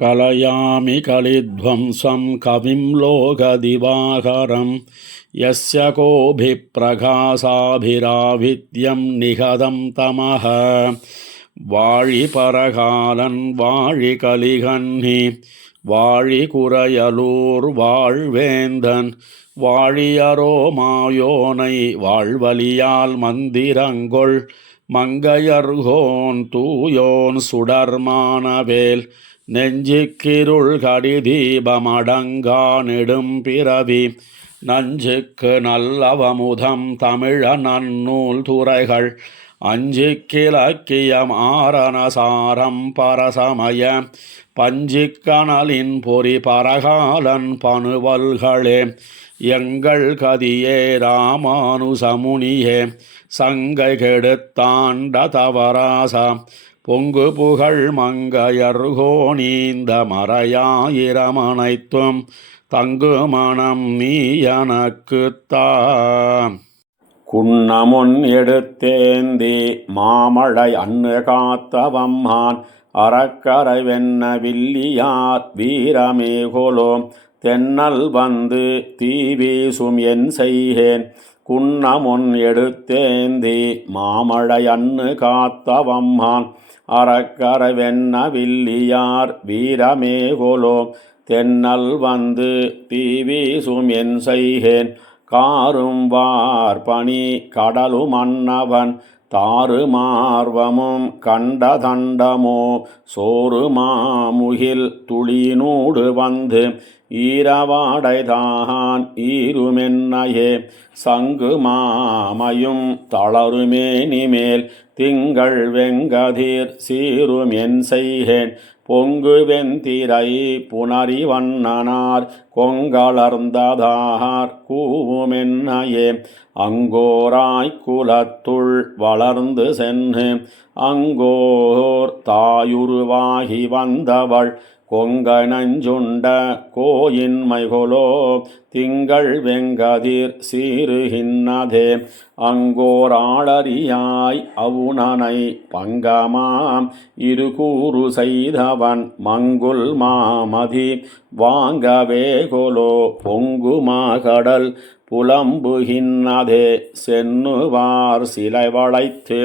कलयामि कलिध्वंसं कविं लोकदिवाकरं यस्य कोऽभिप्रकाशाभिराविद्यं निहतं तमः வாழி பரகாலன் வாழி கலிகன்னி வாழி குறையலூர் வாழ்வேந்தன் வாழியரோ மாயோனை வாழ்வலியால் மந்திரங்கொள் மங்கையர்கோன் தூயோன் சுடர்மானவேல் நெஞ்சுக்கிருள் கடிதீபமடங்கா நெடும் பிறவி நஞ்சுக்கு நல்லவமுதம் தமிழ நன்னூல் துறைகள் அஞ்சிக்கிலக்கியம் ஆரணசாரம் பரசமய பஞ்சிக்கணலின் பொறி பரகாலன் பணுவல்களே எங்கள் கதியே ராமானுசமுனியே சங்கை கெடுத்தாண்ட தவராசா பொங்கு புகழ் மங்கையர்கோணீந்த மறையாயிரமனைத்தும் தங்கு மனம் நீ எனக்குத்தான் குன்னமுன் எடுத்தேந்தி மாமழை அன்னு காத்தவம்மான் அறக்கரை வெண்ண வில்லியார் வீரமேகொலோ தென்னல் வந்து தீவீசும் என் செய்கேன் குன்னமுன் எடுத்தேந்தி மாமழை அன்னு காத்தவம்மான் அறக்கரை வெண்ண வில்லியார் வீரமேகொலோ தென்னல் வந்து தீவீசும் என் செய்கேன் காரும் வார்பனி கடலும் அன்னவன் தாறு மார்வமும் கண்ட தண்டமோ சோறு மாமுகில் துளியினூடு வந்து ஈரவாடைதான் ஈருமென்னையே சங்கு மாமையும் தளருமேனிமேல் திங்கள் வெங்கதிர் சீரும் என் செய்கேன் பொங்கு வெந்திரை புனரிவண்ணனார் கொங்களர்ந்ததார் கூவுமென்னையே அங்கோராய் குலத்துள் வளர்ந்து சென்று அங்கோர் தாயுருவாகி வந்தவள் கொங்க நஞ்சுண்ட கோயின்மைகொலோ திங்கள் வெங்கதிர் சீருகின்னதே அங்கோராளரியாய் அவுணனை பங்கமாம் இருகூறு செய்தவன் மங்குல் மாமதி வாங்கவே கொலோ பொங்குமா கடல் புலம்புகின்னதே சென்னுவார் சிலை வளைத்து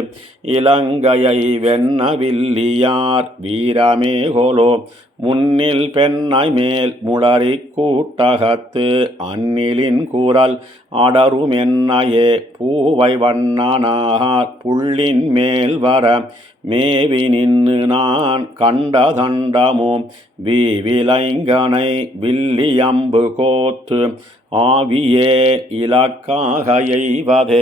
இலங்கையை வெண்ணவில்லியார் வீரமேகொலோ முன்னில் பெண்ணை மேல் முளரி கூட்டகத்து அந்நிலின் குரல் அடருமென்னையே பூவை வண்ணனார் புள்ளின் மேல் வர மேவி நின்று நான் கண்ட தண்டமோ வீவிலைங்கனை வில்லியம்பு கோத்து ஆவியே இலக்காக எய்வதே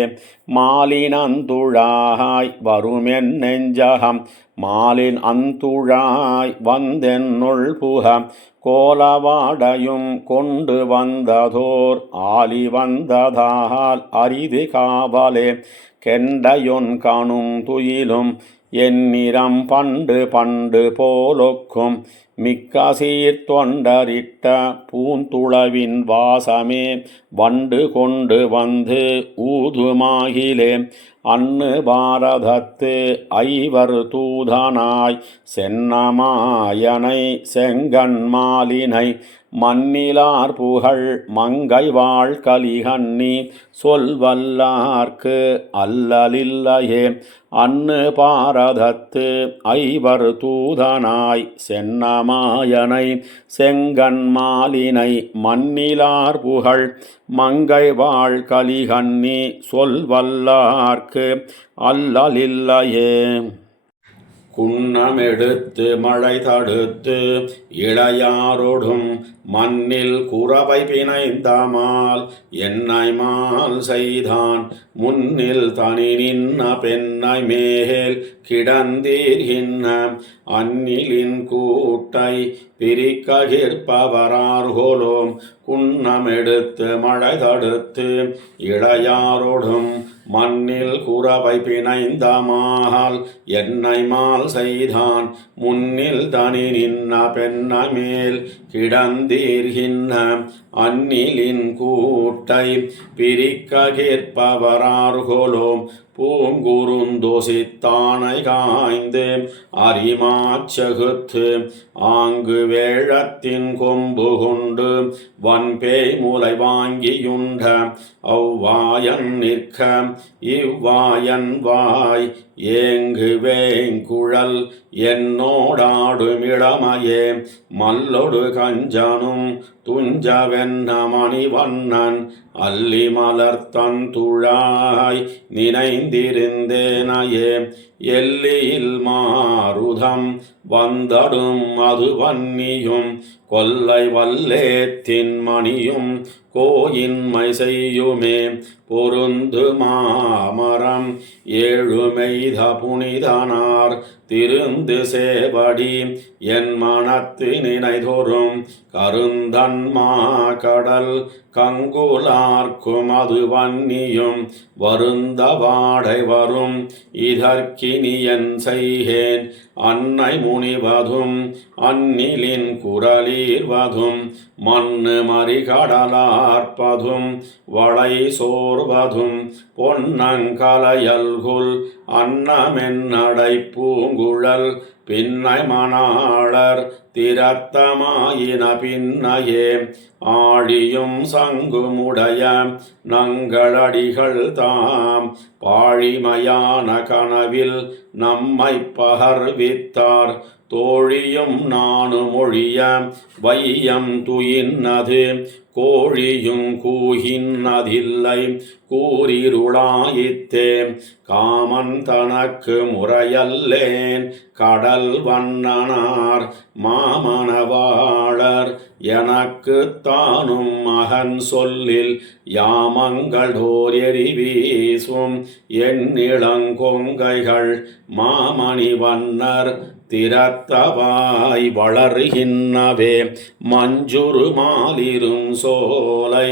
மாலின் அந்துழாய் வருமென் நெஞ்சகம் மாலின் அந்துழாய் வந்தென்னுள் புக கோலவாடையும் கொண்டு வந்ததோர் ஆலி வந்ததால் அரிது காவலே கெண்டையொன் காணும் துயிலும் எந்நிறம் பண்டு பண்டு போலொக்கும் மிக்க சீர்தொண்டரிட்ட பூந்துளவின் வாசமே வண்டு கொண்டு வந்து ஊதுமாகிலே அன்னு பாரதத்து ஐவர் தூதனாய் சென்னமாயனை செங்கண்மாலினை மன்னிலார் புகழ் மங்கை வாழ் கலிகன்னி சொல்வல்லார்க்கு அல்லலில்லையே அன்னு பாரதத்து ஐவர் தூதனாய் சென்னமாயனை செங்கண்மாலினை மன்னிலார் புகழ் மங்கை வாழ் கலிகன்னி சொல்வல்லார்க்கு அல்லலில்லையே குன்னமெடுத்து மழை தடுத்து இளையாரோடும் மண்ணில் குறவை பிணைந்தமால் என்னை மால் செய்தான் முன்னில் தனி நின்ன பெண்ணை மேல் கிடந்தீர்கின்ன அந்நிலின் கூட்டை பிரிக்ககிற்பவரார்கோலோம் குன்னமெடுத்து மழை தடுத்து இளையாரோடும் மண்ணில் குறவை பிணைந்தமால் என்னை மால் செய்தான் முன்னில் தனி நின்ன பெண்ணை மேல் கிடந்தீர்கின்ன அந்நிலின் கூட்டை பிரிக்ககிற்பவரார்கோலோம் பூங்குறுந்தோசித்தானை காய்ந்து அரிமாச்சகுத்து ஆங்கு வேழத்தின் கொம்பு கொண்டு வன்பேய் முலை வாங்கியுண்ட அவ்வாயன் நிற்க இவ்வாயன் வாய் ஏங்கு வேங்குழல் என்னோடாடுமிளமையே மல்லொடு கஞ்சனும் துஞ்சவென்ன மணிவண்ணன் அல்லி மலர்த்தன் துழாய் நினைந்திருந்தேனையே எல்லியில் மாருதம் வந்தடும் அது வன்னியும் கொல்லை வல்லேத்தின் மணியும் கோயின்மை செய்யுமே பொருந்து மாமரம் ஏழுமெய்த புனிதனார் திருந்து சேவடி என் மனத்து நினைதொரும் கருந்தன்மா கடல் கங்குலார்க்கும் அது வன்னியும் வருந்த வாடை வரும் இதற்கினியன் செய்கேன் அன்னை முனிவதும் அந்நிலின் குரலீர்வதும் மண்ணு மறிகடலார்ப்பதும் வளை சோர்வதும் பொன்னங்கலையல்குல் அன்னமென்னடை பூங்குழல் பின்னை மணாளர் திரத்தமாயின பின்னையே ஆழியும் சங்குமுடைய நங்களடிகள் தாம் பாழிமையான கனவில் நம்மை பகர்வித்தார் தோழியும் நானும் ஒழிய வையம் துயின்னது கோழியும் கூகின்னதில்லை கூறிருளாயித்தே காமன் தனக்கு முறையல்லேன் கடல் வண்ணனார் மாமணவாளர் எனக்கு தானும் மகன் சொல்லில் யாமங்களோர் எரி வீசும் எண்ணிளங்கொங்கைகள் மாமணி வண்ணர் திறத்தவாய் வளர்கின்னவே மஞ்சுரு மாலிரும் சோலை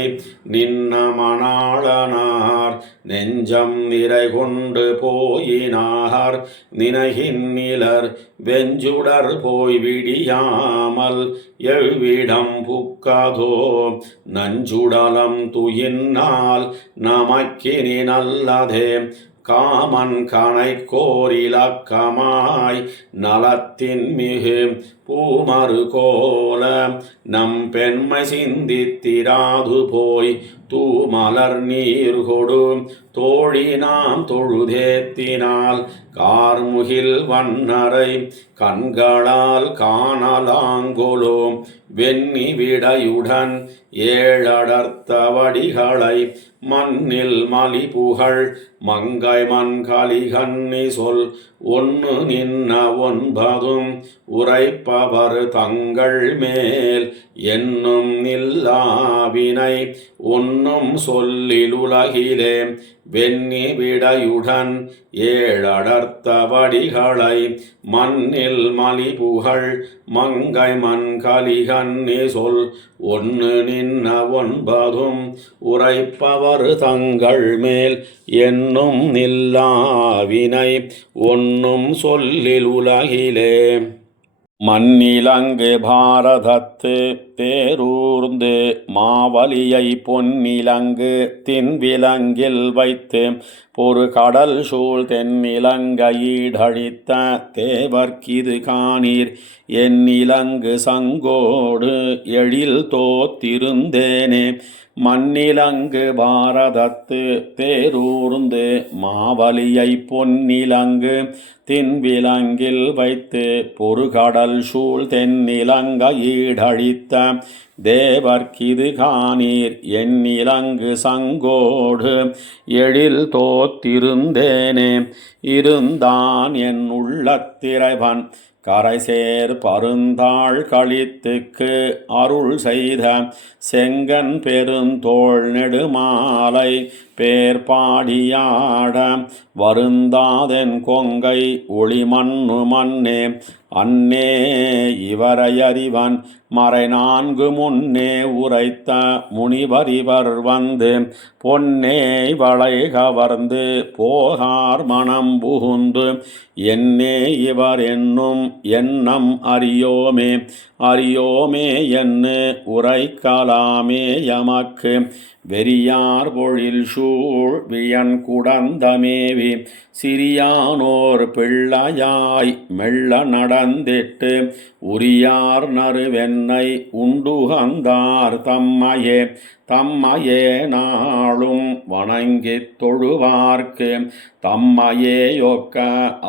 நின்ன மணாளனார் நெஞ்சம் நிறை கொண்டு போயினார் நினைகின்னிலர் வெஞ்சுடர் போய் விடியாமல் எவ்விடம் புக்கதோ நஞ்சுடலம் துயின்னால் நமக்கினி நல்லதே காமன் கனை கோரிலக்கமாய் நலத்தின் மிகு பூமறு கோல நம் பெண்மை சிந்தித்திராது போய் தூமலர் நீர் கொடு தோழி நாம் தொழுதேத்தினால் கார்முகில் வண்ணரை கண்களால் காணலாங்கொலோ வெண்ணி விடையுடன் ஏழடர்த்த வடிகளை மண்ணில் மலி புகழ் மங்கை மண்கலிகன்னி சொல் ஒன்னு நின்ன ஒன்பதும் உரைப்பவர் தங்கள் மேல் என்னும் நில்லாவினை ஒன்னும் சொல்லில் உலகிலே வெண்ணி விடையுடன் ஏழடர்த்த வடிகளை மண்ணில் மலி புகழ் மங்கை மண்கலிகன்னி சொல் ஒன்னு நின்ன ஒன்பதும் உரைப்பவர் தங்கள் மேல் என்னும் நில்லாவினை ஒன்னும் சொல்லில் உலகிலே மண்ணிலங்கு பாரதத்து தேரூர்ந்து மாவலியை பொன்னிலங்கு தின்விலங்கில் வைத்து பொறு கடல் சூழ் தென்னிலங்கையீடழித்த தேவர்க்கிது காணீர் என்னிலங்கு சங்கோடு எழில் தோத்திருந்தேனே மண்ணிலங்கு பாரதத்து தேரூர்ந்து மாவலியை பொன்னிலங்கு தின்விலங்கில் வைத்து பொறுகடல் சூழ் தென்னிலங்கையீடழித்த தேவர்க்கிது காணீர் என்னிலங்கு சங்கோடு எழில் தோத்திருந்தேனே இருந்தான் என் உள்ளத்திரைவன் கரைசேர் பருந்தாள் களித்துக்கு அருள் செய்த செங்கன் பெருந்தோள் நெடுமாலை பேர்பாடியாட வருந்தாதென் கொங்கை ஒளிமண்ணு மண்ணே அன்னே இவரையறிவன் மறை நான்கு முன்னே உரைத்த முனிவரிவர் வந்து பொன்னே வளை கவர்ந்து போகார் மனம் புகுந்து என்னே இவர் என்னும் எண்ணம் அறியோமே அறியோமே என்று உரைக்கலாமே எமக்கு வெறியார் பொழில் சூழ் வியன் குடந்தமேவி சிறியானோர் பிள்ளையாய் மெல்ல நடந்திட்டு உரியார் நறுவெண்ணை உண்டுகந்தார் தம்மையே நாளும் வணங்கித் தொழுவார்க்கு தம்மையேயொக்க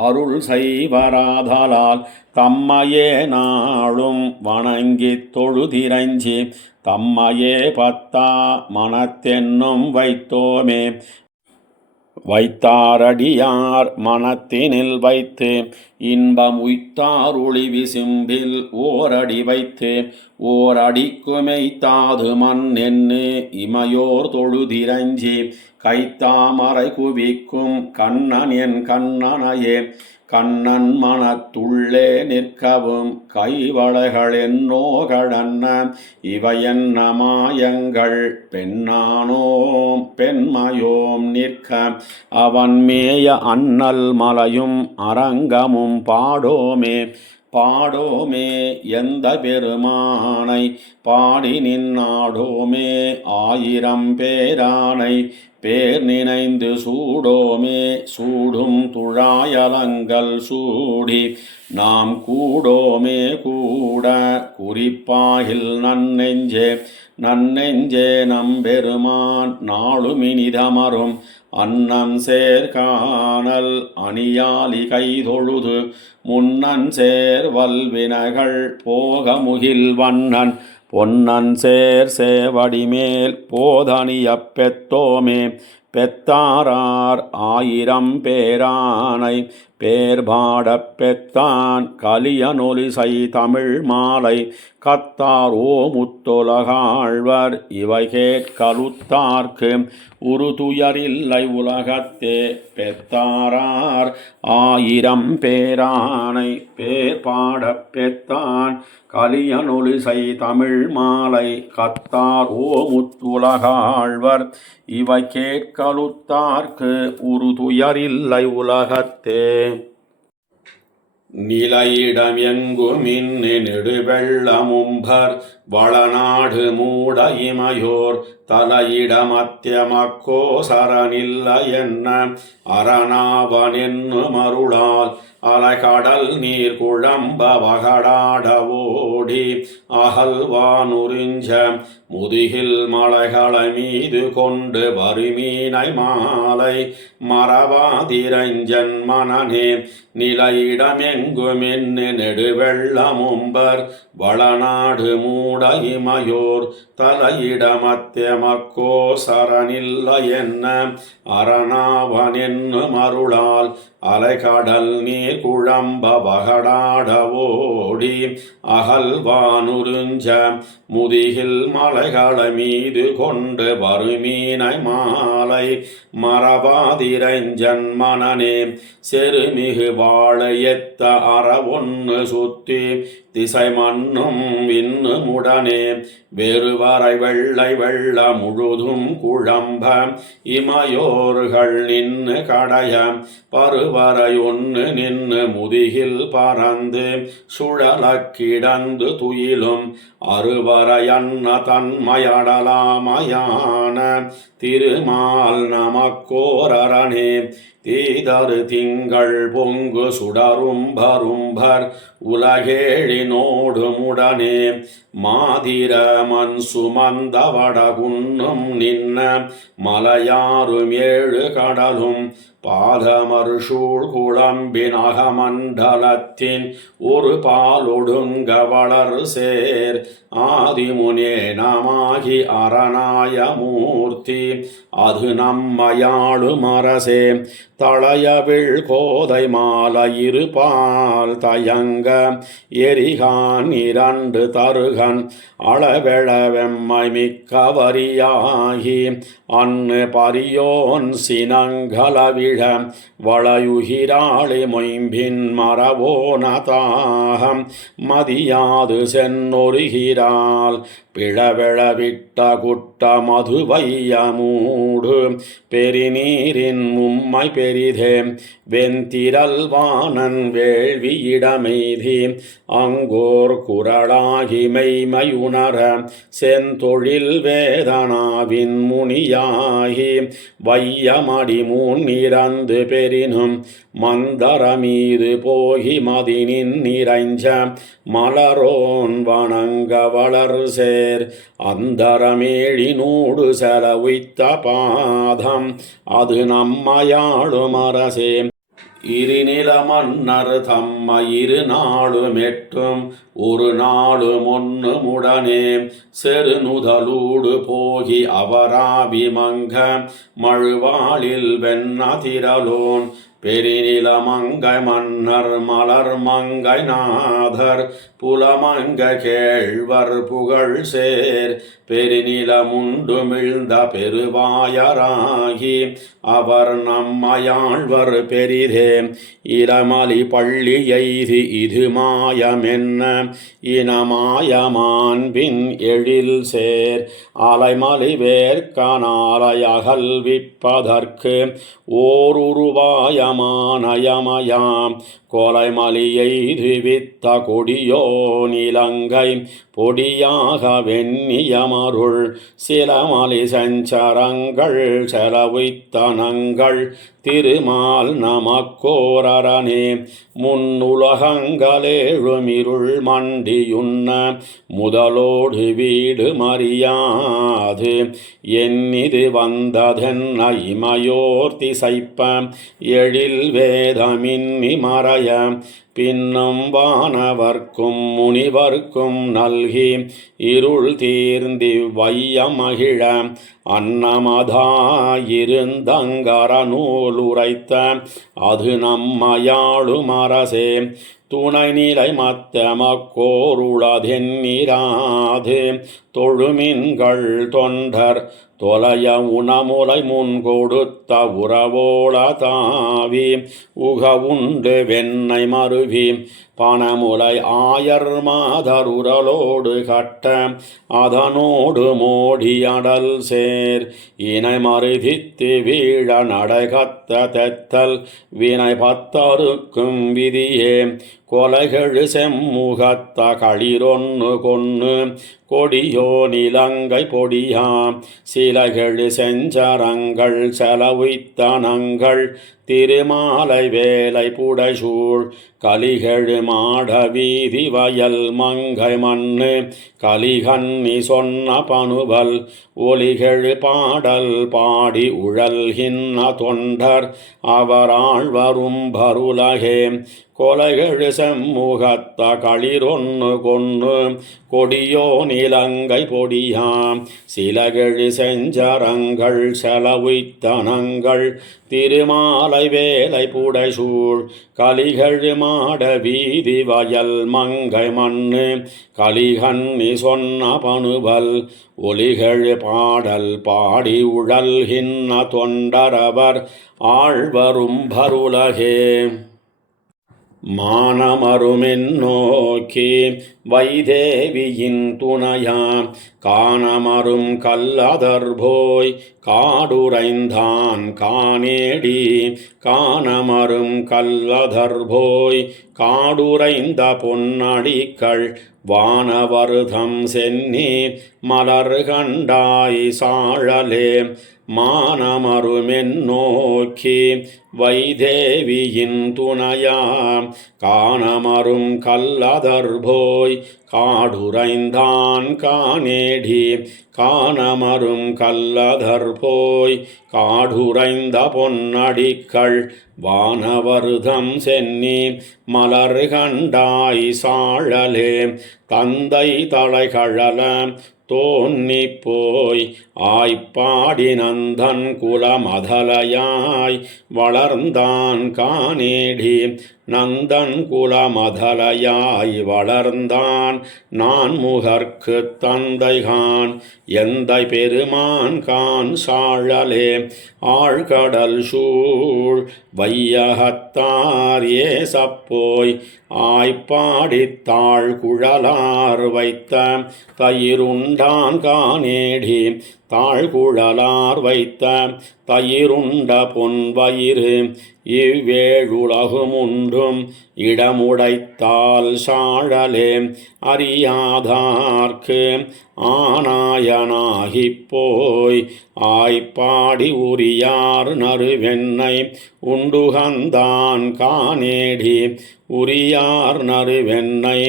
அருள் செய்வராதலால் தம்மையே நாளும் வணங்கித் தொழுதிரஞ்சி தம்மையே பத்தா மனத்தென்னும் வைத்தாரடியார் மனத்தினில் வைத்து இன்பம் உய்த்தார் ஒளி விசும்பில் ஓரடி வைத்து ஓரடிக்குமெய்த்தாது மண் என்று இமையோர் தொழுதிரஞ்சி கைத்தாமரை குவிக்கும் கண்ணன் என் கண்ணனையே கண்ணன் மனத்துள்ளே நிற்கவும் கைவளைகள் என்னோகழன்ன இவையென்ன மாயங்கள் பெண்ணானோம் பெண்மையோம் நிற்க அவன் மேய அண்ணல் மலையும் அரங்கமும் பாடோமே எந்த பெருமானை பாடி நின்னாடோமே ஆயிரம் பேரானை பேர் நினைந்து சூடோமே சூடும் துழாயலங்கள் சூடி நாம் கூடோமே கூட குறிப்பாகில் நன்னெஞ்சே நம்பெருமான் நாளுமினிதமரும் அன்னம் சேர்கானல் அணியாலி கைதொழுது முன்னன் சேர் வல்வினகள் போக முகில் வண்ணன் பொன்னன் சேர் சேவடிமேல் போதனியப் பெத்தோமே பெத்தாரார் ஆயிரம் பேரானை பேர்பாடப் பெத்தான் கலியனொலிசை தமிழ் மாலை கத்தார் ஓ முத்தொலகாழ்வர் இவை கேட்கலுத்தார்க்கு உறுதுயரில்லை உலகத்தே பெத்தாரார் ஆயிரம் பேரானை பேர்பாடப் பெத்தான் கலியனொலிசை தமிழ் மாலை கத்தார் ஓ முத்துலகாழ்வர் இவை கேட்கலுத்தார்க்கு உறுதுயரில்லை உலகத்தே நிலையிடம் எங்குமின் நெடுவெள்ளமும்பர் வளநாடு மூட இமையோர் தலையிடமத்தியமக்கோ சரனில்ல என்ன அரணாவனென்னு மருளால் அலைகடல் நீர் குழம்ப வகடாட ஓடி அகல்வானுறிஞ்ச முதுகில் மலைகளை மீது கொண்டு வருமீனை மாலை மறவாதிரஞ்சன் மனனே நிலையிடமெங்குமென்னு நெடுவெள்ளமும்பர் வளநாடு மூட இமையோர் தலையிடமத்தியமக்கோ சரனில்ல என்ன அரணாவனென்னு மருளால் அலைகடல் நீர் குழம்ப வகடாட ஓடி அகல்வானுறிஞ்ச முதுகில் மலைகளை மீது கொண்டு வருமீனை மாலை மறவாதிரஞ்சன் மனனே செருமிகு வாழையெத்த அறவொன்னு சுத்தி திசை மண்ணும் விண்ணுமுடனே வெறுவரை வெள்ள முழுதும் குழம்ப இமையோர்கள் நின்று கடைய பருவரை ஒன்று நின்று முதுகில் பறந்து சுழலக் கிடந்து துயிலும் அருவரையன்ன தன்மையடலாமையான திருமால் நமக்கோரரணே தீதரு திங்கள் பொங்கு சுடரும்பரும்பர் உலகேழினோடு முடனே மாதிர மண் சுமந்த வடகுன்னும் நின்ன மலையாரும் ஏழு கடலும் பாதமருசூழ் குழம்பின் அகமண்டலத்தின் ஒரு பாலொடுங்க வளர் சேர் ஆதிமுனே நமாகி அரணாய மூர்த்தி அது நம்மையாளும் அரசே தளையவிழ் கோதை மாலையிரு பால் தயங்க எரிகான் இரண்டு தருகன் அளவெள வெம்மை மிக்கவரியாகி அன்னு பரியோன் சினங்களவிழ வளையுகிராளி மொயம்பின் மரவோனதாகம் மதியாது சென்னொருகிறாள் பிளவெளவிட்ட குட்ட மதுவையமூ நூடு பெருநீரின் மும்மை பெரிதே வெந்திரல் வானன் வேள்வியிடமெய்தி அங்கோர் குரலாகி மெய்மையுணர செந்தொழில் வேதனாவின் முனியாகி வையமடி முன்னிறந்து பெரினும் மந்தரமீது போகி மதினின் நிறைஞ்ச மலரோன் வணங்க வளர் சேர் அந்தரமேழி நூடு செலவித்த பாதம் அது நம்மையாளும் அரசே இருநில மன்னர் தம்மை இரு நாளும் எட்டும் ஒரு நாளும் ஒன்று முடனே செருநுதலூடு போகி அவராபிமங்க மழுவாளில் வெண்ண திரலோன் பெருநில மங்கை மன்னர் மலர் மங்கை நாதர் புலமங்க கேழ்வர் புகழ் சேர் பெருநில முண்டுமிழ்ந்த பெருவாயராகி அவர் நம்மையாழ்வர் பெரிதே இளமலி பள்ளி எய்தி இது மாயமென்ன இனமாயமான்பின் எழில் சேர் அலைமலி வேர்க்கனாலை அகல்விப்பதற்கு ஓருருவாயமானயமயாம் கொலைமலி எய்துவித்த கொடியோ நிலங்கை பொடியாக வெண்ணியமருள் சிலமலி செஞ்சரங்கள் செலவித்தனங்கள் திருமால் நமக்கோரரணே முன்னுலகங்களேழுமிருள் மண்டியுண்ண முதலோடு வீடு மறியாது என்னிது வந்ததென்ன இமையோர் திசைப்ப எழில் வேதமின்னி மறைய பின்னும் வானவர்க்கும் முனிவர்க்கும் நல்கி இருள் தீர்ந்தி வையமகிழ அன்னமதாயிருந்தங்கர நூல் உரைத்த அது நம்மையாளும் அரசே துணை நிலை மத்தமக்கோருளதென்னிராது தொழுமின்கள் தொண்டர் தொலைய உணமுலை முன் கொடுத்த உறவோள தாவி உகவுண்டு வெண்ணை மருவி பணமுலை ஆயர் மாதருரலோடு கட்ட அதனோடு மோடியடல் சேர் இணை மருதித்து வீழ நடைகத்த தெத்தல் வினை பத்தருக்கும் விதியே கொலைகெழு செம்முகத்த களிரொன்னு கொன்னு கொடியோ நிலங்கை பொடியாம் சிலகெழு செஞ்சரங்கள் செலவித்தனங்கள் திருமாலை வேலை புடைசூழ் கலிகெழு மாட வீதி வயல் மங்கை மண்ணு கலிகன்னி சொன்ன பனுவல் ஒலிகெழு பாடல் பாடி உழல்கின்ன தொண்டர் அவராழ்வரும் பருலகே கொலைகெழு செம்முகத்த களிரொன்னு கொன்னு கொடியோ நிலங்கை பொடியாம் சிலகெழு செஞ்சரங்கள் செலவித்தனங்கள் திருமாலை வேலை புடைசூழ் கலிகெழு மாட வீதி வயல் மங்கை மண்ணு கலிகன்னி சொன்ன பனுவல் ஒலிகெழு பாடல் பாடி உழல்கின்ன தொண்டரவர் ஆழ்வரும் பருலகே மானமருமென் நோக்கி வைதேவியின் துணையாம் காணமரும் கல்லதர்போய் காடுரைந்தான் காணேடி காணமரும் கல்லதர்போய் காடுரைந்த பொன்னடிக்கள் வானவருதம் சென்னி மலர் கண்டாய் சாழலே மானமருமென் நோக்கி வைதேவியின் துணையாம் காணமரும் கல்லதர்போய் காடுரைந்தான் காணேடி காணமரும் கல்லதர்போய் காடுரைந்த பொன்னடிக்கள் வானவருதம் சென்னி மலர் கண்டாய் சாழலே தந்தை தலைகழல தோன்னி போய் ஆய்ப்பாடி நந்தன் குலமதலையாய் வளர்ந்தான் காணேடி நந்தன் குலமதலையாய் வளர்ந்தான் நான் முகர்க்கு தந்தைகான் எந்தை பெருமான் கான் சாழலே ஆழ்கடல் சூழ் வையகத்தார் ஏசப்போய் ஆய்ப்பாடித்தாள் குழலார் வைத்த தயிருண்டான் காணேடி தாழ்குழலார் வைத்த தயிருண்ட பொன்வயிறு இவ்வேழுலகுமுன்றும் இடமுடைத்தால் சாழலே அறியாதார்க்கு ஆனாயனாகிப் போய் ஆய்ப்பாடி உரியார் நறுவெண்ணை உண்டுகந்தான் காணேடி உரியார் நறுவெண்ணை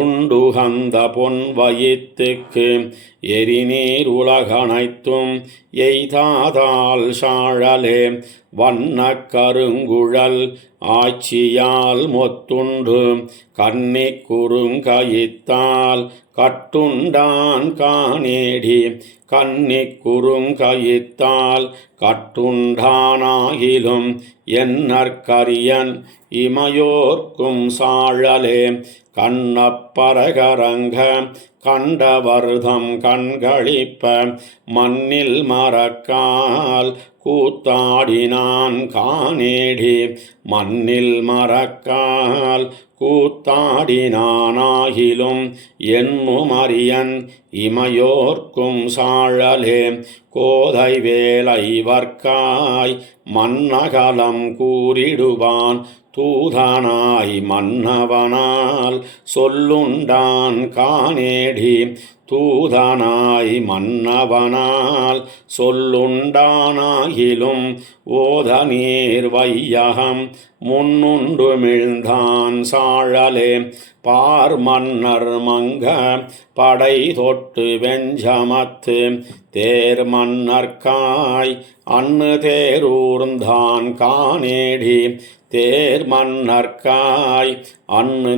உண்டுகந்த பொன்வயித்துக்கு எரிநீர் உலகனைத்தும் எய்தாதால் சாழலே வண்ண கருங்குழல் ஆட்சியால் மொத்துண்டு கண்ணி குறுங்கயித்தால் கட்டுண்டான் காணேடி கண்ணி குறுங்கயித்தால் கட்டுண்டானாகிலும் என்னற்கரியன் இமையோர்க்கும் சாழலே கண்ணப்பரகரங்க கண்டவர்தம் கண்களிப்ப மண்ணில் மரக்கால் கூத்தாடினான் காணேடி மண்ணில் மரக்கால் கூத்தாடினானாகிலும் என்னும் அரியன் இமையோர்க்கும் சாழலே கோதை வேலை வர்க்காய் மன்னகலம் கூறிடுவான் தூதனாய் மன்னவனால் சொல்லுண்டான் காணேடி தூதனாய் மன்னவனால் சொல்லுண்டானாகிலும் ஓத நீர் வையகம் முன்னுண்டு மிழ்ந்தான் சாழலே பார் மன்னர் மங்க படை தொட்டு வெஞ்சமத்து தேர் மன்னர்காய் அன்னு தேரூர்ந்தான் காணேடி தேர் மன்னர்காய் அன்னு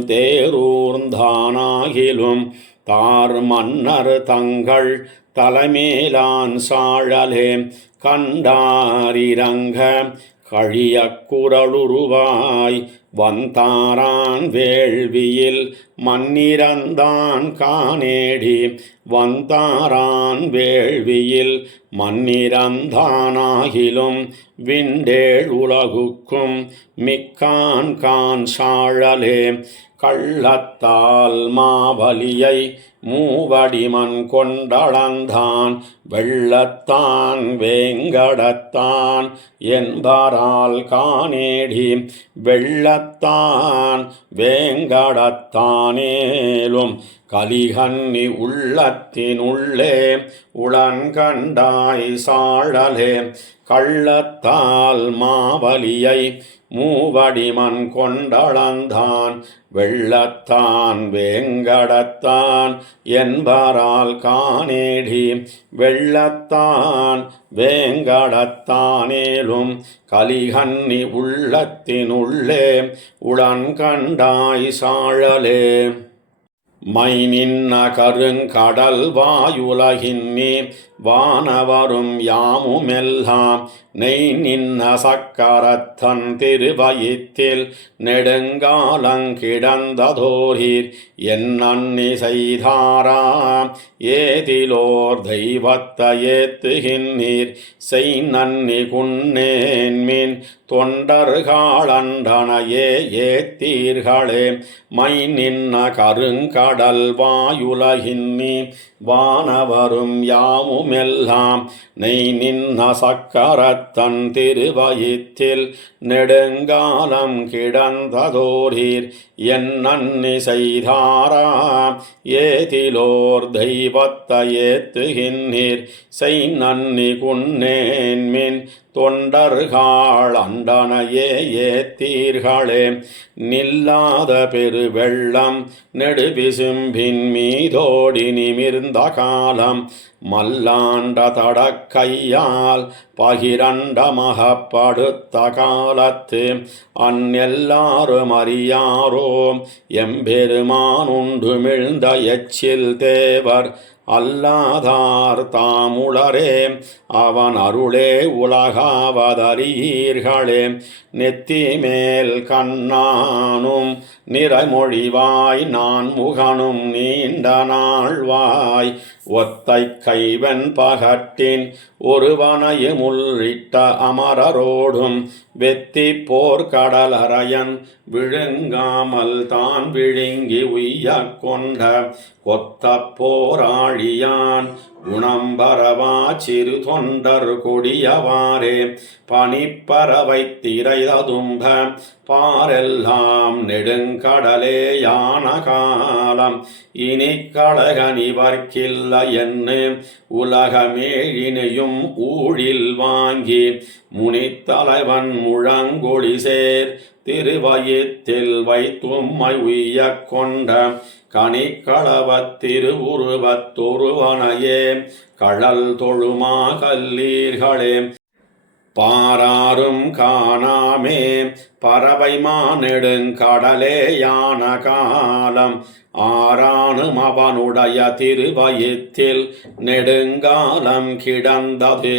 தேரூர்ந்தானாகிலும் தார் மன்னர் தங்கள் தலைமேலான் சாழலே கண்டாரிரங்க கழிய குரலுருவாய் வந்தாரான் வேள்வியில் மன்னிரந்தான் காணேடி வந்தாரான் வேள்வியில் மன்னிரந்தானாகிலும் விண்டேழ் உலகுக்கும் மிக்கான் கான் சாழலே கள்ளத்தால் மாவலியை மூவடிமன் கொண்டளந்தான் வெள்ளத்தான் வேங்கடத்தான் என்பரால் காணேடி வெள்ளத்தான் வேங்கடத்தானேலும் கலிகன்னி உள்ளத்தினுள்ளே உளன்கண்டாய் சாழலே கள்ளத்தால் மாவலியை மூவடிமன் கொண்டளந்தான் வெள்ளத்தான் வேங்கடத்தான் என்பரால் காணேடி வெள்ளத்தான் வேங்கடத்தானேலும் கலிகன்னி உள்ளத்தினுள்ளே உளன்கண்டாய் சாழலே மை நின்ன கருங்கடல் வாயுலகின்னி வானவரும் யாமுமெல்லாம் நெய் நின்ன சக்கரத்தன் திருவயித்தில் நெடுங்காலங்கிடந்ததோரீர் என்னன்னி செய்தாரா ஏதிலோர் தெய்வத்தை ஏத்துகின்றீர் செய் நன்னி குன்னேன்மின் தொண்டர்காளண்டனையே ஏத்தீர்களே மை நின்ன கருங்கடல் வாயுலகின்னி வானவரும் யாமுமெல்லாம் நெய் நின்ன சக்கரத்தன் திருவயித்தில் நெடுங்காலம் கிடந்ததோரீர் என்னன்னி செய்தாரா ஏதிலோர் தெய்வத்தை ஏத்துகின்றீர் செய் நன்னி குன்னேன்மின் தொண்டர்கள் அண்டனையே ஏத்தீர்களே நில்லாத பெருவெள்ளம் நெடுவிசும்பின் மீதோடி நிமிர்ந்த காலம் மல்லாண்ட தடக்கையால் பகிரண்டமகப்படுத்த காலத்து அந்நெல்லாரும் அறியாரோ எம்பெருமானுண்டு மிழ்ந்த எச்சில் தேவர் அல்லாதார் தாமுளரே அவன் அருளே உலகாவதறியீர்களே நெத்தி மேல் கண்ணானும் நிறைமொழிவாய் நான் முகனும் நீண்ட நாள்வாய் ஒத்தை கைவன் பகட்டின் ஒருவனையுமுள்ளிட்ட அமரரோடும் வெத்தி போர்க்கடலரையன் விழுங்காமல் தான் விழுங்கி உய்ய கொண்ட கொத்த போராழியான் குணம்பரவா சிறு தொண்டர் கொடியவாரே பனிப்பறவை திரைததும்ப பாரெல்லாம் நெடுங்கடலே யான காலம் இனி கழகனிவர்க்கில்ல என்று உலகமேழினையும் ஊழில் வாங்கி முனித்தலைவன் முழங்கொடி சேர் திருவயிற்றில் வைத்தும்மை உய்ய கொண்ட கனிக்களவத் திருவுருவத்தொருவனையே கழல் தொழுமா கல்லீர்களே பாராரும் காணாமே பறவை மானெடுங்கடலே யான காலம் ஆரானும் அவனுடைய திருவயிற்றில் நெடுங்காலம் கிடந்தது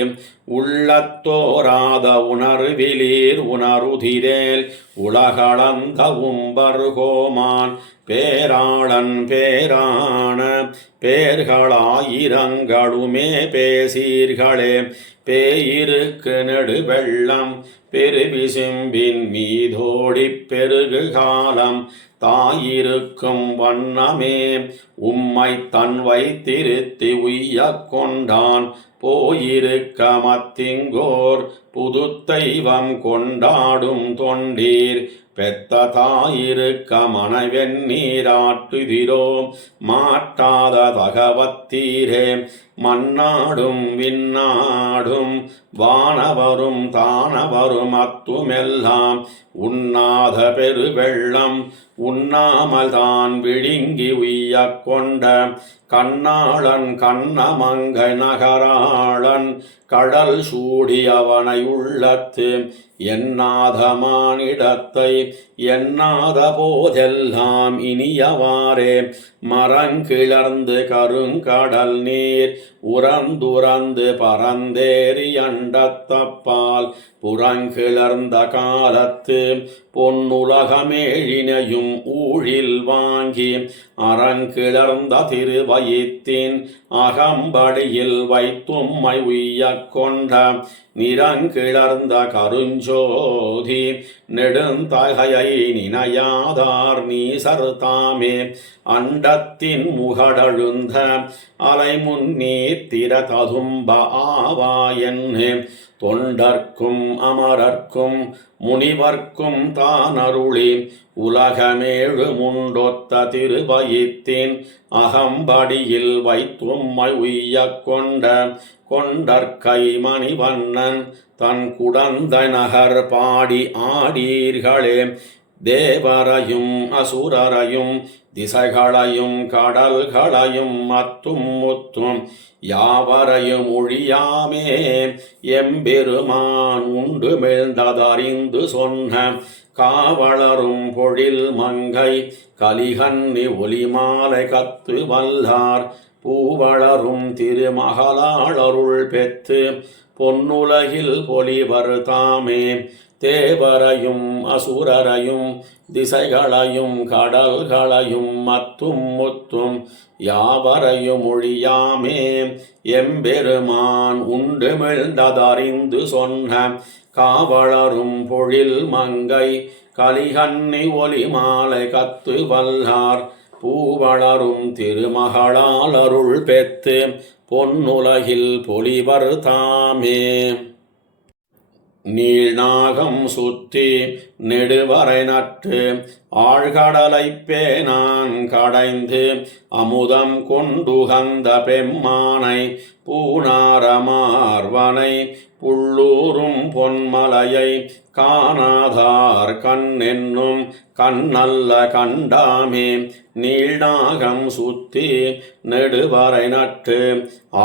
உள்ளத்தோராத உணர்விலீர் உணருதிரேல் உலகளந்த உம்பர்கோமான் பேராளன் பேரான பேர்களாயிரங்களுமே பேசீர்களே பேயிருக்கு நெடுவெள்ளம் பெருவிசும்பின் மீதோடிப் பெருகு காலம் தாயிருக்கும் வண்ணமே உம்மை தன் வைத்திருத்தி உய்ய கொண்டான் போயிருக்க மத்திங்கோர் புது தெய்வம் கொண்டாடும் தொண்டீர் பெத்த தாயிருக்க மனைவெண்ணீராட்டுதிரோ மாட்டாத தகவத்தீரே மன்னாடும் விண்ணாடும் வானவரும் தானவரும் அத்துமெல்லாம் உண்ணாத பெருவெள்ளம் உண்ணாமல் தான் விழுங்கி உய்ய கொண்ட கண்ணாளன் கண்ணமங்கை நகராளன் கடல் சூடி அவனை உள்ளத்து எண்ணாதமானிடத்தை எண்ணாத போதெல்லாம் இனியவாறே மரங்கிளர்ந்து கருங்கடல் நீர் உறந்துறந்து பரந்தேறி அண்டத்தப்பால் புறங்கிளர்ந்த காலத்து பொன்னுலகமேழினையும் ஊழில் வாங்கி அறங்கிளர்ந்த திருவயிற்றின் அகம்படியில் வைத்தும்மை உய்ய கொண்ட நிறங்கிளர்ந்த கருஞ்சோதி நெடுந்தகையை நினையாதார் நீசர்தாமே அண்டத்தின் முகடழுந்த அலைமுன்னீர் திரததும்ப ஆவா என்று தொண்டர்க்கும் அமரர்க்கும் முனிவர்க்கும் தானருளி உலகமேழு முண்டொத்த திருவயிற்றின் அகம்படியில் வைத்தும்மை உய்ய கொண்ட கொண்டற்கை மணிவண்ணன் தன் குடந்த நகர் பாடி ஆடீர்களே தேவரையும் அசுரரையும் திசைகளையும் கடல்களையும் மத்தும் முத்தும் யாவரையும் ஒழியாமே எம்பெருமான் உண்டு மெழ்ந்ததறிந்து சொன்ன காவலரும் பொழில் மங்கை கலிகன்னி ஒலிமாலை கத்து வல்லார் பூவளரும் திருமகளாளருள் பெற்று பொன்னுலகில் பொலிவர் தாமே தேவரையும் அசுரரையும் திசைகளையும் கடல்களையும் மத்தும் முத்தும் யாவரையும் ஒழியாமே எம்பெருமான் உண்டு மெழ்ந்ததறிந்து சொன்ன காவலரும் பொழில் மங்கை கலிகன்னி ஒலிமாலை கத்து வல்லார் பூவளரும் திருமகளால் அருள் பெற்று பொன்னுலகில் பொலிவர் தாமே நீள்நாகம் சுற்றி நெடுவரை நட்டு ஆழ்கடலைப் பேனான் கடைந்து அமுதம் கொண்டுகந்த பெம்மானை பூனாரமார்வனை புள்ளூரும் பொன்மலையை காணாதார் கண்ணென்னும் கண்ணல்ல கண்டாமே நீள்நாகம் சுத்தி நெடுவரை நட்டு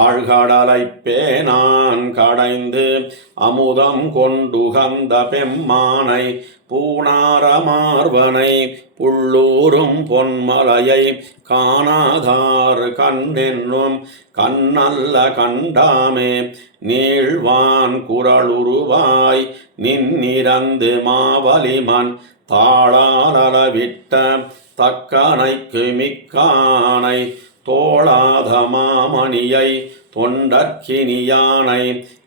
ஆழ்கடலைப் பேனான் கடைந்து அமுதம் கொண்டுகந்த பெம்மானை பூனாரமார்வனை புள்ளூரும் பொன்மலையை காணாதார் கண்ணென்னும் கண்ணல்ல கண்டாமே நீழ்வான் குரலுருவாய் நின்னிறந்து மாவலிமன் தாளாலவிட்ட தக்கனைக்கு மிக்கானை தோளாத மாமணியை தொண்டற்கினியானை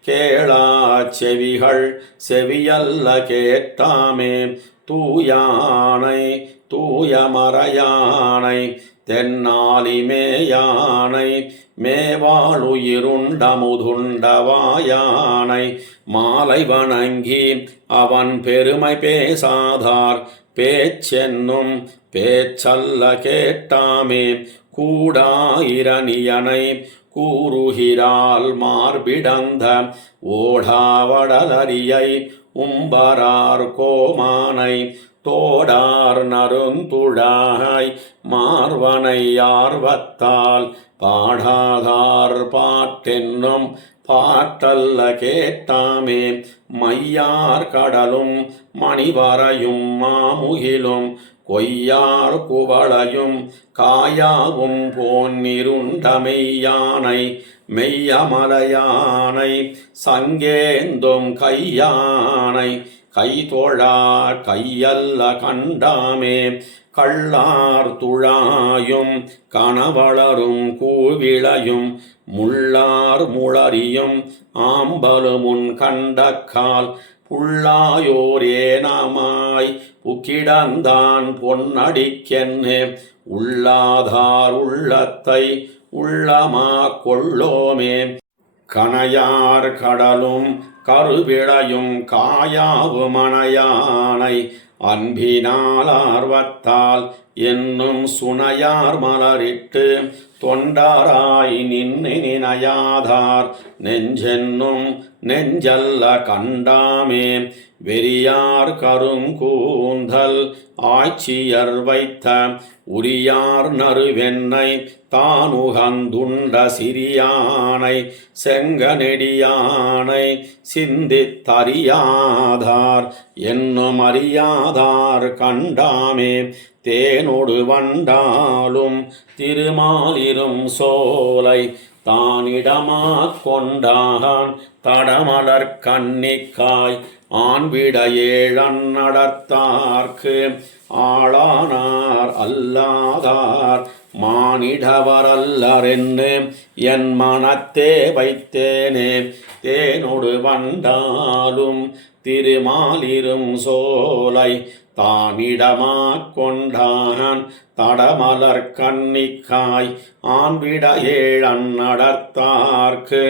கேளா செவிகள் செவியல்ல கேட்டாமே தூயானை தூயமறையானை தென்னாலி மேயானை மேவாளுயிருண்டமுதுண்டவாயானை மாலை வணங்கி அவன் பெருமை பேசாதார் பேச்சென்னும் பேச்சல்ல கேட்டாமே கூடாயிரணியனை கூறுகிறாள் மார்பிடந்த ஓடாவடலரியை உம்பரார் கோமானை தோடார் நறுந்துழாய் மார்வனை யார்வத்தால் பாடாதார் பாட்டென்னும் பாட்டல்ல கேட்டாமே மையார் கடலும் மணிவரையும் மாமுகிலும் கொய்யார் குவளையும் காயாவும் போன்னிருண்டமெய்யானை மெய்யமலையானை சங்கேந்தும் கையானை கைதொழா கையல்ல கண்டாமே கள்ளார் துழாயும் கணவளரும் கூவிளையும் முள்ளார் முளரியும் ஆம்பலுமுன் கண்டக்கால் புள்ளாயோர் ஏனமாய் புக்கிடந்தான் பொன்னடிக்கென்னு உள்ளாதார் உள்ளத்தை உள்ளமா கொள்ளோமே கணையார் கடலும் கருவிளையும் காயாவு மணையானை அன்பினால் ஆர்வத்தால் என்னும் சுனையார் மலரிட்டு தொண்டராய் நினையாதார் நெஞ்சென்னும் நெஞ்சல்ல கண்டாமே வெறியார் கருங்கூந்தல் ஆட்சியர் வைத்த உரியார் நறுவெண்ணை தானுகந்துண்ட சிறியானை செங்கநெடியானை சிந்தித்தறியாதார் என்னும் அறியாதார் கண்டாமே தேனொடு வண்டாலும் திருமாலிரும் சோலை தானிடமா கொண்டான் தடமலர் கண்ணிக்காய் ஆண்விட ஏழன்னடர்த்தார்க்கு ஆளானார் அல்லாதார் மானிடவரல்லரென்னு என் மனத்தே வைத்தேனே தேனொடு வண்டாலும் திருமாலிரும் சோலை தானிடமா கொண்டான் தடமலர் கண்ணிக்காய் ஆண்விட ஏழன்னடர்த்தார்க்கு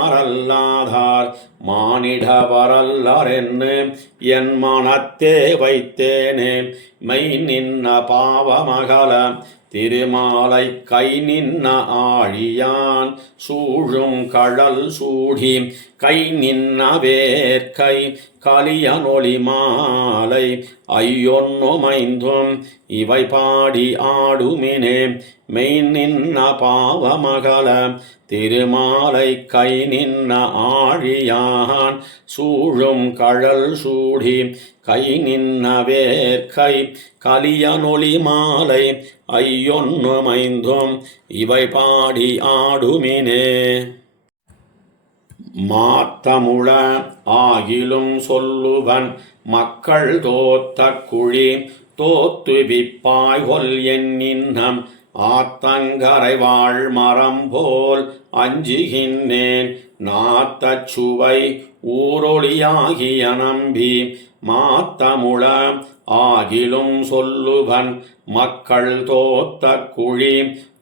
ஆளானாரல்லாதார் மானிடவரல்லரென்னு என் மனத்தே வைத்தேனே மெய் நின்ன பாவமகல திருமாலை கை நின்ன ஆழியான் சூழும் கழல் சூடி கை நின்ன வேர்க்கை கலியனொளி மாலை ஐயொன்னுமைந்தும் இவை பாடி ஆடுமினே மெய் நின்ன பாவமகல திருமாலை கை நின்ன ஆழியான் சூழும் கழல் சூடி கை நின்ன வேர்க்கை கலியனொளி மாலை ஐயொன்னுமைந்தும் இவை பாடி ஆடுமினே மாத்தமுழ ஆகிலும் சொல்லுவன் மக்கள் தோத்த குழி தோத்துவிப்பாய் கொல் என்னின்னம் ஆத்தங்கரை வாழ் மரம் போல் அஞ்சுகின்றேன் நாத்தச் சுவை ஊரொளியாகிய நம்பி மாத்தமுழ ஆகிலும் சொல்லுவன் மக்கள் தோத்த குழி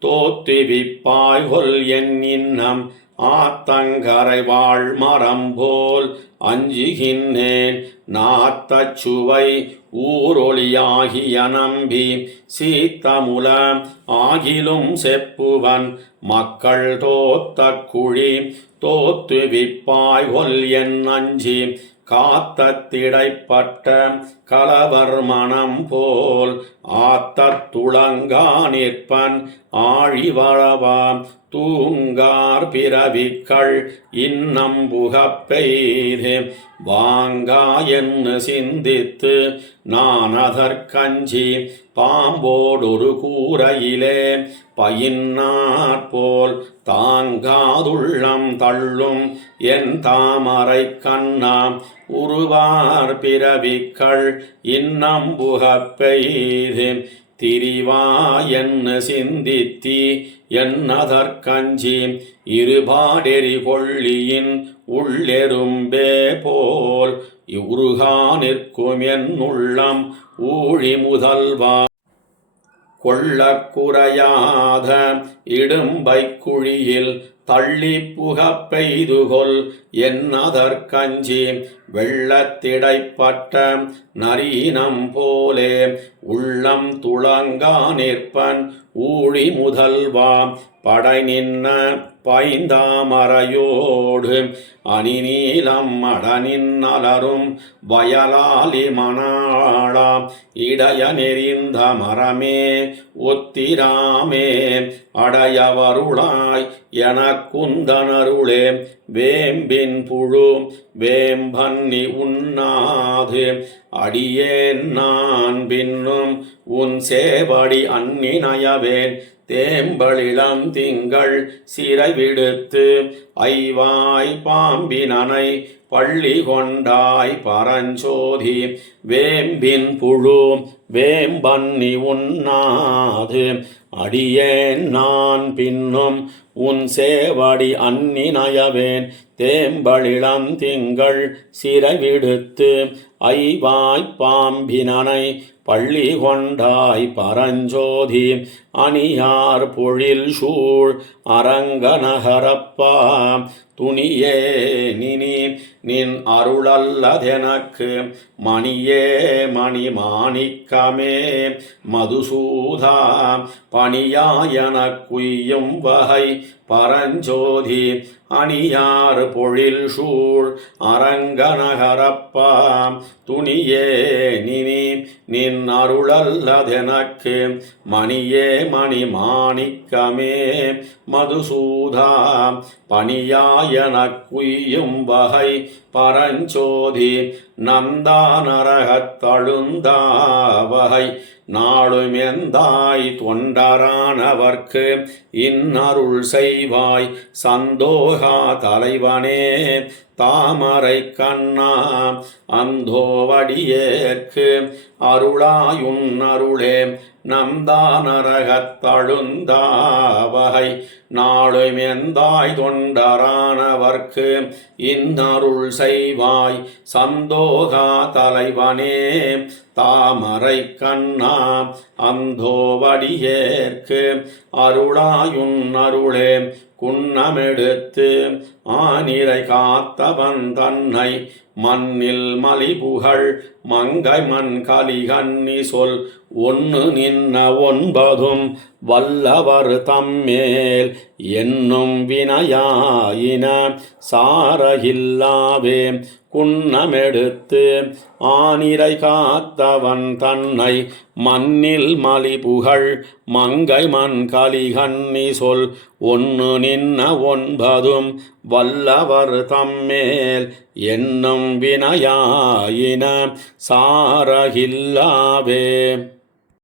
தோத்துவிப்பாய் கொல் என்னின்னம் ஆத்தங்கரை வாழ் மரம் போல் அஞ்சுகின்றேன் நாத்தச் சுவை ஊரொளியாகிய நம்பி சீத்தமுல ஆகிலும் செப்புவன் மக்கள் தோத்த குழி தோத்துவிப்பாய் கொல் என் அஞ்சி காத்தத்திடைப்பட்ட கலவர் மனம் போல் ஆத்தத் துளங்கா நிற்பன் ஆழிவளவாம் தூங்கார் பிறவிக்கள் இன்னம் புகப்பெய்து வாங்கா என்று சிந்தித்து நான் அதற்கஞ்சி பாம்போடொரு கூரையிலே பயின்னாற்போல் தாங்காதுள்ளம் தள்ளும் என் தாமரை கண்ணாம் உருவார் பிறவிக்கள் இன்னம் புகப்பெய்து திரிவா என்ன சிந்தித்தி என்னதற்கஞ்சி இருபாடெறி கொள்ளியின் உள்ளெரும்பே போல் உருகா நிற்கும் என் உள்ளம் ஊழி முதல்வா கொள்ளக் குறையாத இடும்பை குழியில் தள்ளி புகப்பெய்துகொல் என்னதற்கஞ்சி வெள்ளத்திடைப்பட்ட நரீனம் போலே உள்ளம் துளங்கா நிற்பன் ஊழி முதல்வா படை நின்ன பைந்தாமரையோடு அணிநீலம் அடனின் அலரும் வயலாலி மணாளா இடைய நெறிந்த மரமே ஒத்திராமே அடையவருளாய் எனக்குந்தனருளே வேம்பின் புழு வேம்பன்னி உண்ணாது அடியேன் நான் பின்னும் உன் சேவடி அந்நினயவேன் தேம்பலிளம் திங்கள் சிறை விடுத்து ஐவாய் பாம்பினனை பள்ளி கொண்டாய் பரஞ்சோதி வேம்பின் புழு வேம்பன்னி உண்ணாது அடியேன் நான் பின்னும் உன் சேவடி அந்நினயவேன் தேம்பலிளம் திங்கள் சிறை விடுத்து ஐவாய் பாம்பினனை பள்ளி கொண்டாய் பரஞ்சோதி அணியார் பொழில் சூழ் அரங்கநகரப்பா துணியே நினி நின் அருளல்லதெனக்கு மணியே மணி மாணிக்கமே மதுசூதா பணியாயனக் குய்யும் வகை பரஞ்சோதி அணியார் பொழில் சூழ் அரங்கநகரப்பா துணியே நினி நின் அருளல்லதெனக்கு மணியே மணி மாணிக்கமே மதுசூதா பணியாயனக் குய்யும் வகை பரஞ்சோதி நந்தாநரகத்தழுந்தா வகை நாளுமெந்தாய் தொண்டரானவர்க்கு இன்னருள் செய்வாய் சந்தோகா தலைவனே தாமரை கண்ணா அந்தோவடியேற்கு அருளாயுன் அருளே நந்தாநரகத்தழுந்தா வகை நாளுமெந்தாய் தொண்டரானவர்க்கு இன்னருள் செய்வாய் சந்தோகா தலைவனே தாமரை கண்ணா அந்தோவடியேற்கு அருளாயுன் அருளே குன்னமெடுத்து ஆனிரை காத்தவன் தன்னை மண்ணில் மலிபுகழ் மங்கை மண் கலிகன்னி சொல் ஒன்னு நின்ன ஒன்பதும் வல்லவர் தம்மேல் என்னும் வினையாயின சாரகில்லாவே குன்னமெடுத்து ஆனிரை காத்தவன் தன்னை மண்ணில் மலிபுகழ் மங்கை மண் கலிகன்னி சொல் ஒன்னு நின்ன ஒன்பதும் வல்லவர் தம்மேல் என்னும் வினையாயின சாரகில்லாவே.